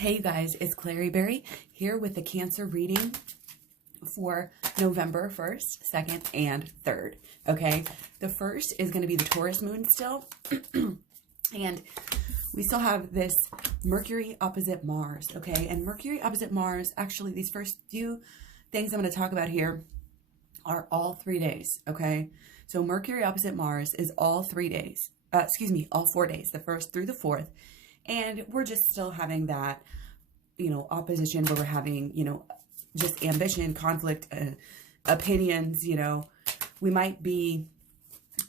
Hey you guys, it's KlaireeBerry here with the Cancer reading for November 1st, 2nd, and 3rd. Okay, the 1st is going to be the Taurus moon still. And we still have this Mercury opposite Mars. Okay, and Mercury opposite Mars, actually these first few things I'm going to talk about here are all 3 days. Okay, so Mercury opposite Mars is all 3 days. All 4 days, the 1st through the 4th. And we're just still having that, opposition where we're having, just ambition, conflict, opinions, we might be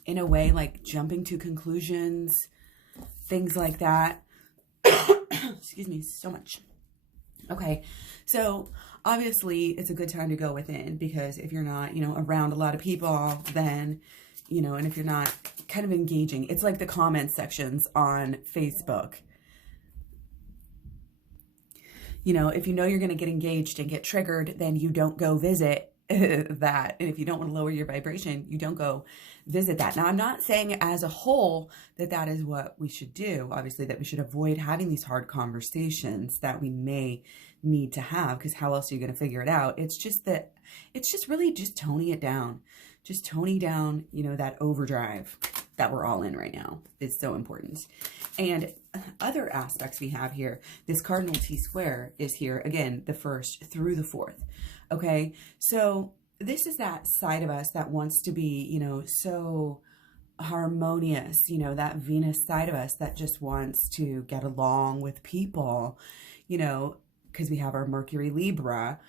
in a way like jumping to conclusions, things like that. Excuse me so much. Okay. So obviously it's a good time to go within, because if you're not, around a lot of people, then, and if you're not kind of engaging, it's like the comment sections on Facebook. If you know you're going to get engaged and get triggered, then you don't go visit that. And if you don't want to lower your vibration, you don't go visit that. Now, I'm not saying as a whole that is what we should do. Obviously, that we should avoid having these hard conversations that we may need to have, because how else are you going to figure it out? It's just really just toning it down. Just toning down, that overdrive that we're all in right now is so important. And other aspects we have here, this cardinal T-square is here, again, the 1st through the 4th. Okay, so this is that side of us that wants to be, so harmonious, that Venus side of us that just wants to get along with people, because we have our Mercury Libra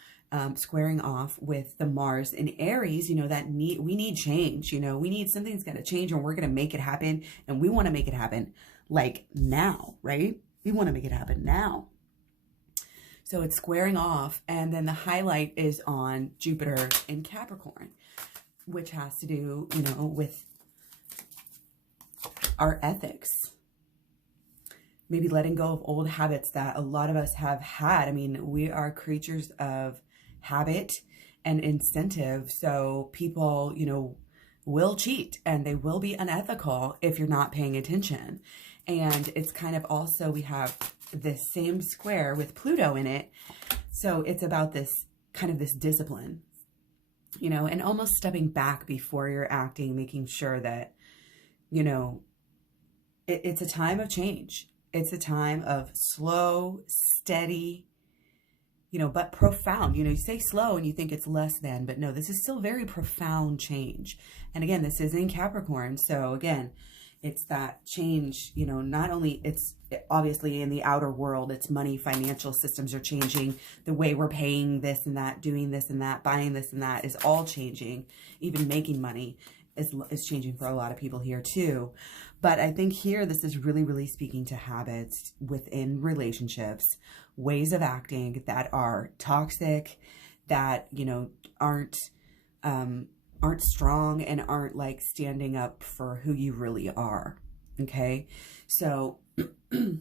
squaring off with the Mars in Aries, we need change, we need something's got to change, and we're going to make it happen. And we want to make it happen like now, right? We want to make it happen now. So it's squaring off. And then the highlight is on Jupiter in Capricorn, which has to do, with our ethics. Maybe letting go of old habits that a lot of us have had. I mean, we are creatures of habit and incentive. So people, will cheat and they will be unethical if you're not paying attention. And it's kind of also, we have this same square with Pluto in it. So it's about this kind of this discipline, and almost stepping back before you're acting, making sure that, it's a time of change. It's a time of slow, steady, but profound. You say slow and you think it's less than, but no, this is still very profound change. And again, this is in Capricorn. So again, it's that change, not only it's obviously in the outer world, it's money, financial systems are changing. The way we're paying this and that, doing this and that, buying this and that is all changing. Even making money is changing for a lot of people here too. But I think here, this is really, really speaking to habits within relationships, ways of acting that are toxic, that, aren't strong and aren't like standing up for who you really are. Okay. So it's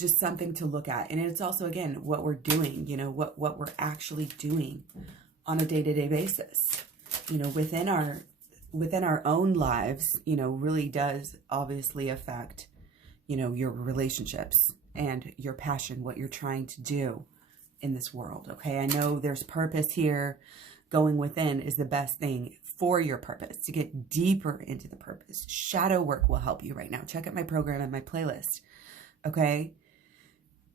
just something to look at. And it's also, again, what we're doing, what we're actually doing on a day-to-day basis, within our own lives, really does obviously affect, your relationships and your passion, what you're trying to do in this world. Okay. I know there's purpose here. Going within is the best thing for your purpose, to get deeper into the purpose. Shadow work will help you right now. Check out my program and my playlist. Okay.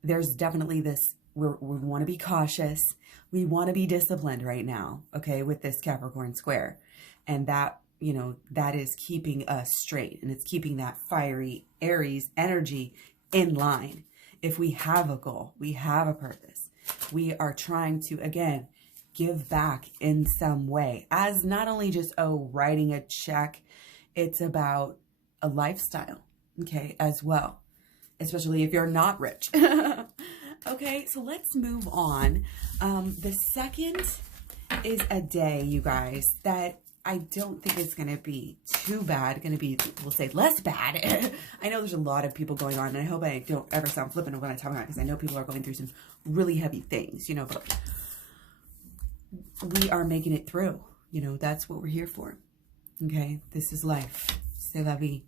There's definitely this, we want to be cautious. We want to be disciplined right now. Okay. With this Capricorn square, and that, that is keeping us straight, and it's keeping that fiery Aries energy in line. If we have a goal, we have a purpose, we are trying to, again, give back in some way, as not only just, writing a check, it's about a lifestyle, okay, as well, especially if you're not rich. Okay, so let's move on. The 2nd is a day, you guys, that I don't think it's going to be too bad. Going to be, we'll say, less bad. I know there's a lot of people going on, and I hope I don't ever sound flippant when I talk about it, because I know people are going through some really heavy things, but we are making it through. That's what we're here for. Okay, this is life. C'est la vie.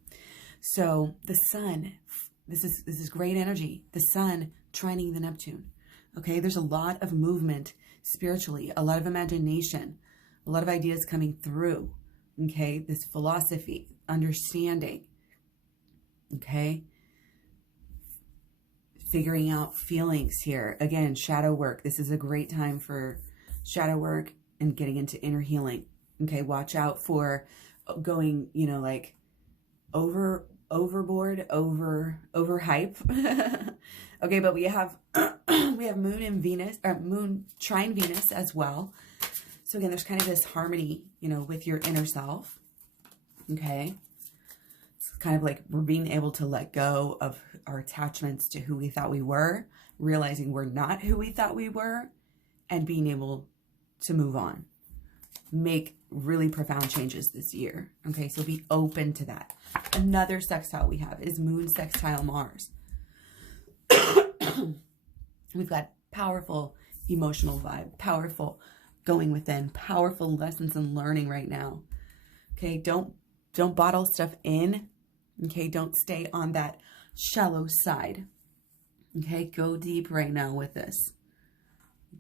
So the sun This is great energy. The sun trining the Neptune. Okay, there's a lot of movement spiritually, a lot of imagination, a lot of ideas coming through. Okay, this philosophy, understanding. Okay, figuring out feelings here. Again, shadow work. This is a great time for shadow work and getting into inner healing. Okay, watch out for going, you know, like overboard, over hype. Okay, but we have we have Moon and Venus, or Moon trine Venus as well. So again, there's kind of this harmony, you know, with your inner self. Okay, it's kind of like we're being able to let go of our attachments to who we thought we were, realizing we're not who we thought we were, and being able to move on, make really profound changes this year. Okay, so be open to that. Another sextile we have is Moon sextile Mars. We've got powerful emotional vibe, powerful going within, powerful lessons and learning right now. Okay, don't bottle stuff in. Okay, don't stay on that shallow side. Okay, go deep right now with this.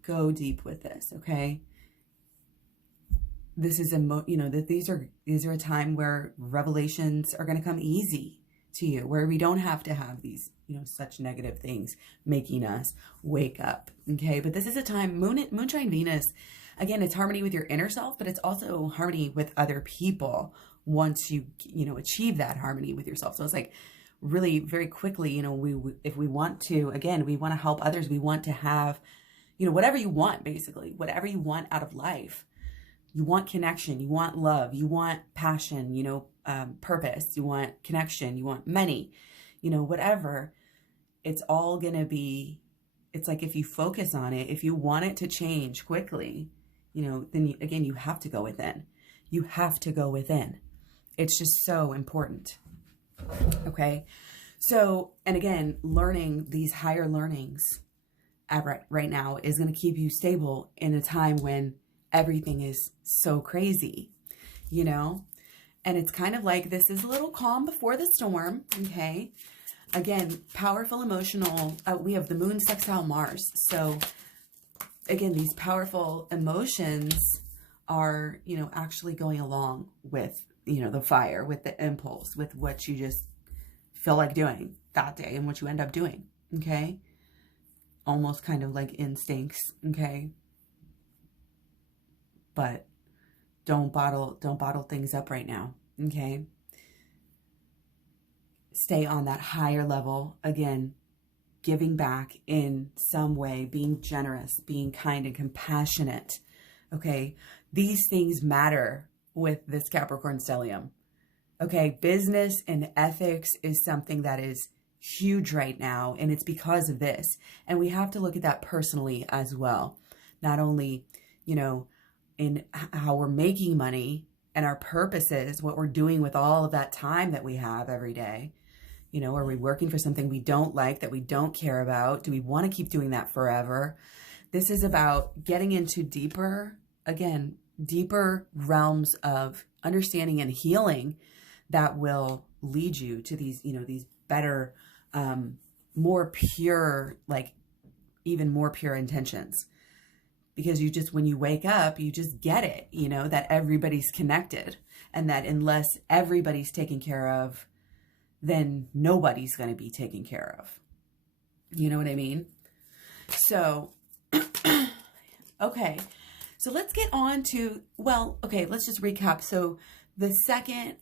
Go deep with this, okay? This is these are a time where revelations are going to come easy to you, where we don't have to have these, you know, such negative things making us wake up. Okay, but this is a time, Moon trine Venus, again, it's harmony with your inner self, but it's also harmony with other people once you achieve that harmony with yourself. So it's like really very quickly, you know, if we want to, again, we want to help others. We want to have, you know, whatever you want, basically, whatever you want out of life. You want connection, you want love, you want passion, you know, purpose, you want connection, you want money, you know, whatever. It's all going to be, it's like if you focus on it, if you want it to change quickly, you know, then again, you have to go within. You have to go within. It's just so important. Okay. So, and again, learning these higher learnings right now is going to keep you stable in a time when everything is so crazy, you know, and it's kind of like this is a little calm before the storm. Okay. Again, powerful emotional, we have the Moon sextile Mars. So again, these powerful emotions are, you know, actually going along with, you know, the fire, with the impulse, with what you just feel like doing that day and what you end up doing. Okay. Almost kind of like instincts. Okay. But don't bottle things up right now. Okay. Stay on that higher level. Again, giving back in some way, being generous, being kind and compassionate. Okay. These things matter with this Capricorn stellium. Okay. Business and ethics is something that is huge right now. And it's because of this. And we have to look at that personally as well. Not only, you know, in how we're making money and our purposes, what we're doing with all of that time that we have every day. You know, are we working for something we don't like, that we don't care about? Do we want to keep doing that forever? This is about getting into deeper realms of understanding and healing that will lead you to these, you know, these better, more pure, like even more pure intentions. Because you just, when you wake up, you just get it, you know, that everybody's connected and that unless everybody's taken care of, then nobody's going to be taken care of. You know what I mean? So, okay. So let's get on to, well, okay, let's just recap. So the second,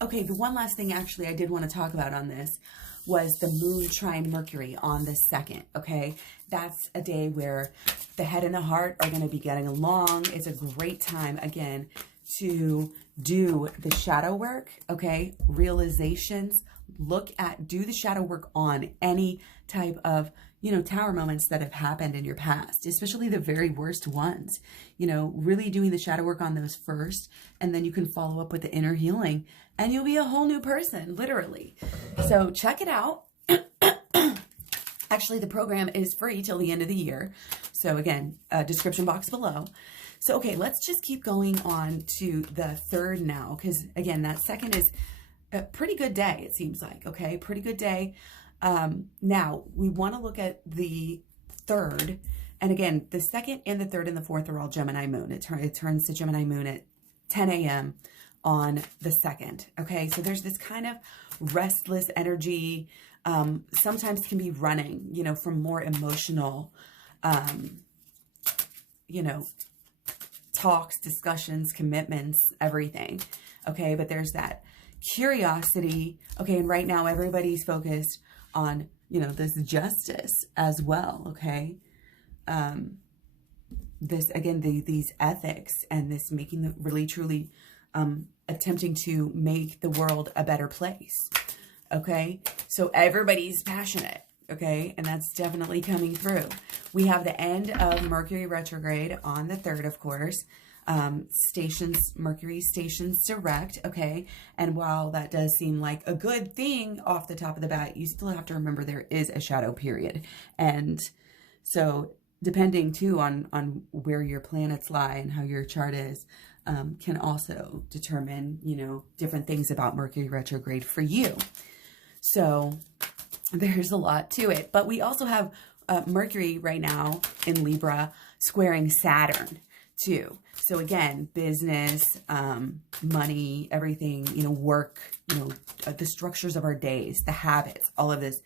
okay, the one last thing actually I did want to talk about on this was the Moon trine Mercury on the 2nd, okay? That's a day where the head and the heart are going to be getting along. It's a great time, again, to do the shadow work, okay? Realizations, do the shadow work on any type of, you know, tower moments that have happened in your past, especially the very worst ones. You know, really doing the shadow work on those first, and then you can follow up with the inner healing, and you'll be a whole new person, literally. So check it out. Actually, the program is free till the end of the year. So again, description box below. So, okay, let's just keep going on to the 3rd now, because again, that 2nd is a pretty good day, it seems like, okay? Pretty good day. Now, we want to look at the 3rd. And again, the 2nd and the 3rd and the 4th are all Gemini moon. It turns to Gemini moon at 10 a.m. on the 2nd, okay? So there's this kind of restless energy, sometimes can be running, you know, from more emotional, you know, talks, discussions, commitments, everything, okay? But there's that curiosity, okay? And right now everybody's focused on, you know, this justice as well, okay? This, again, these ethics and this making the really, truly, attempting to make the world a better place, okay? So everybody's passionate, okay? And that's definitely coming through. We have the end of Mercury retrograde on the 3rd, of course. Mercury stations direct, okay? And while that does seem like a good thing off the top of the bat, you still have to remember there is a shadow period. And so depending too on where your planets lie and how your chart is, can also determine, you know, different things about Mercury retrograde for you. So there's a lot to it. But we also have Mercury right now in Libra squaring Saturn too. So again, business, money, everything, you know, work, you know, the structures of our days, the habits, all of this,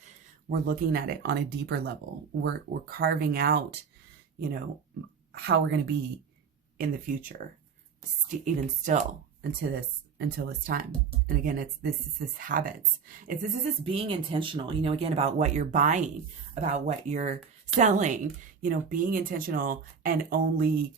we're looking at it on a deeper level. We're carving out, you know, how we're going to be in the future, even still until this time. And again, this is habits. This is being intentional, you know, again, about what you're buying, about what you're selling, you know, being intentional. And only,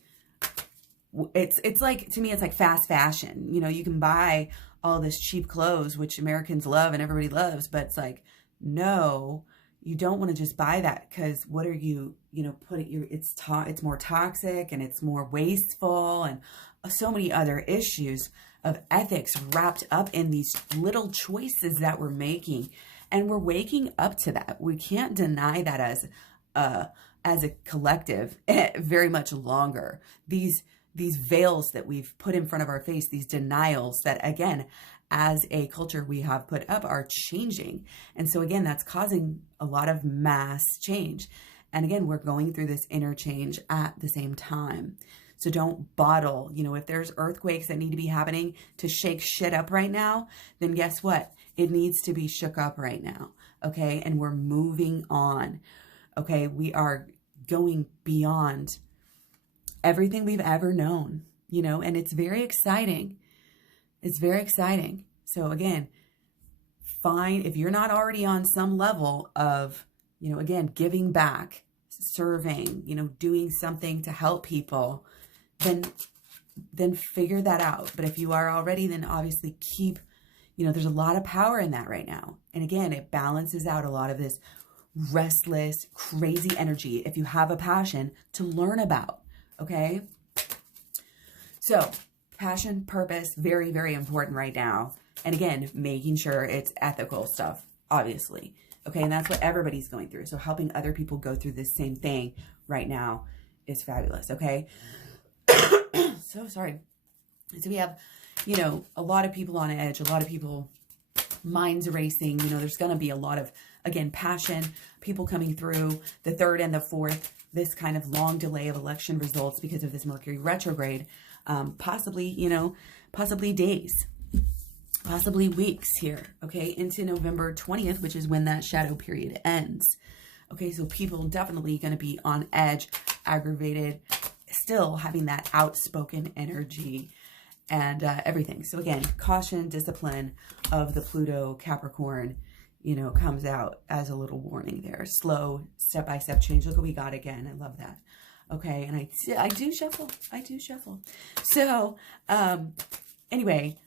it's like, to me, it's like fast fashion. You know, you can buy all this cheap clothes, which Americans love and everybody loves, but it's like, no, you don't want to just buy that, because what are you, you know, it's more toxic and it's more wasteful, and so many other issues of ethics wrapped up in these little choices that we're making. And we're waking up to that. We can't deny that as a collective very much longer. These veils that we've put in front of our face, these denials that, again, as a culture we have put up, are changing. And so again, that's causing a lot of mass change. And again, we're going through this interchange at the same time. So don't bottle, you know, if there's earthquakes that need to be happening to shake shit up right now, then guess what? It needs to be shook up right now. Okay. And we're moving on. Okay. We are going beyond everything we've ever known, you know, and it's very exciting. It's very exciting. So again, if you're not already on some level of, you know, again, giving back, serving, you know, doing something to help people, then figure that out. But if you are already, then obviously keep, you know, there's a lot of power in that right now. And again, it balances out a lot of this restless, crazy energy if you have a passion to learn about. Okay. So passion, purpose, very, very important right now. And again, making sure it's ethical stuff, obviously. Okay. And that's what everybody's going through. So helping other people go through this same thing right now is fabulous. Okay. So sorry. So we have, you know, a lot of people on edge, a lot of people, minds racing. You know, there's going to be a lot of, again, passion, people coming through the 3rd and the 4th, this kind of long delay of election results because of this Mercury retrograde, possibly, you know, possibly days, possibly weeks here, okay, into November 20th, which is when that shadow period ends. Okay, so people definitely going to be on edge, aggravated, still having that outspoken energy and everything. So again, caution, discipline of the Pluto Capricorn, you know, comes out as a little warning there. Slow, step-by-step change. Look what we got again. I love that. Okay, and I do shuffle. I do shuffle. So, anyway,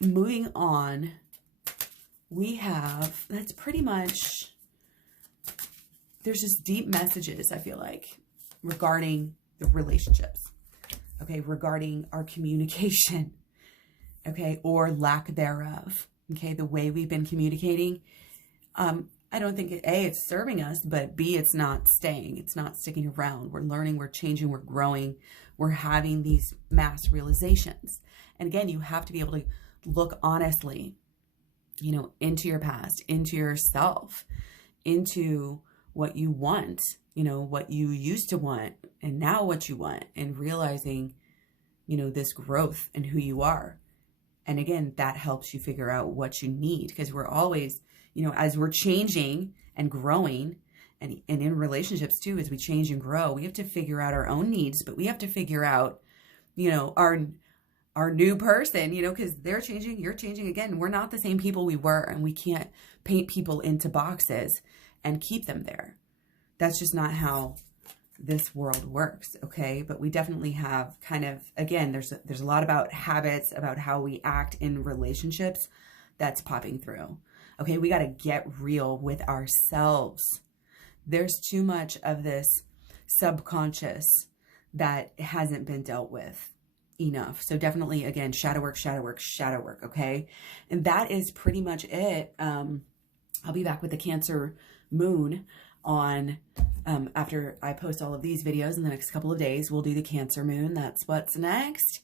moving on, we have, that's pretty much, there's just deep messages, I feel like, regarding the relationships, okay, regarding our communication, okay, or lack thereof, okay, the way we've been communicating. I don't think, A, it's serving us, but B, it's not staying. It's not sticking around. We're learning, we're changing, we're growing, we're having these mass realizations. And again, you have to be able to look honestly you know, into your past, into yourself, into what you want, you know, what you used to want and now what you want, and realizing, you know, this growth in who you are. And again, that helps you figure out what you need, because we're always, you know, as we're changing and growing, and in relationships too, as we change and grow, we have to figure out our own needs, but we have to figure out, you know, our new person, you know, because they're changing, you're changing again. We're not the same people we were, and we can't paint people into boxes and keep them there. That's just not how this world works, okay? But we definitely have kind of, again, there's a lot about habits, about how we act in relationships that's popping through. Okay, we got to get real with ourselves. There's too much of this subconscious that hasn't been dealt with enough. So definitely, again, shadow work, shadow work, shadow work, okay? And that is pretty much it. I'll be back with the Cancer moon on after I post all of these videos in the next couple of days. We'll do the Cancer moon. That's what's next.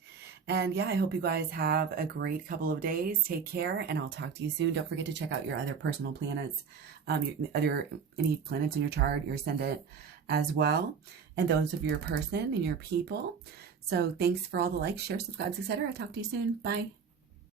And yeah, I hope you guys have a great couple of days. Take care, and I'll talk to you soon. Don't forget to check out your other personal planets, any planets in your chart, your ascendant as well, and those of your person and your people. So thanks for all the likes, share, subscribes, etc. Talk to you soon. Bye.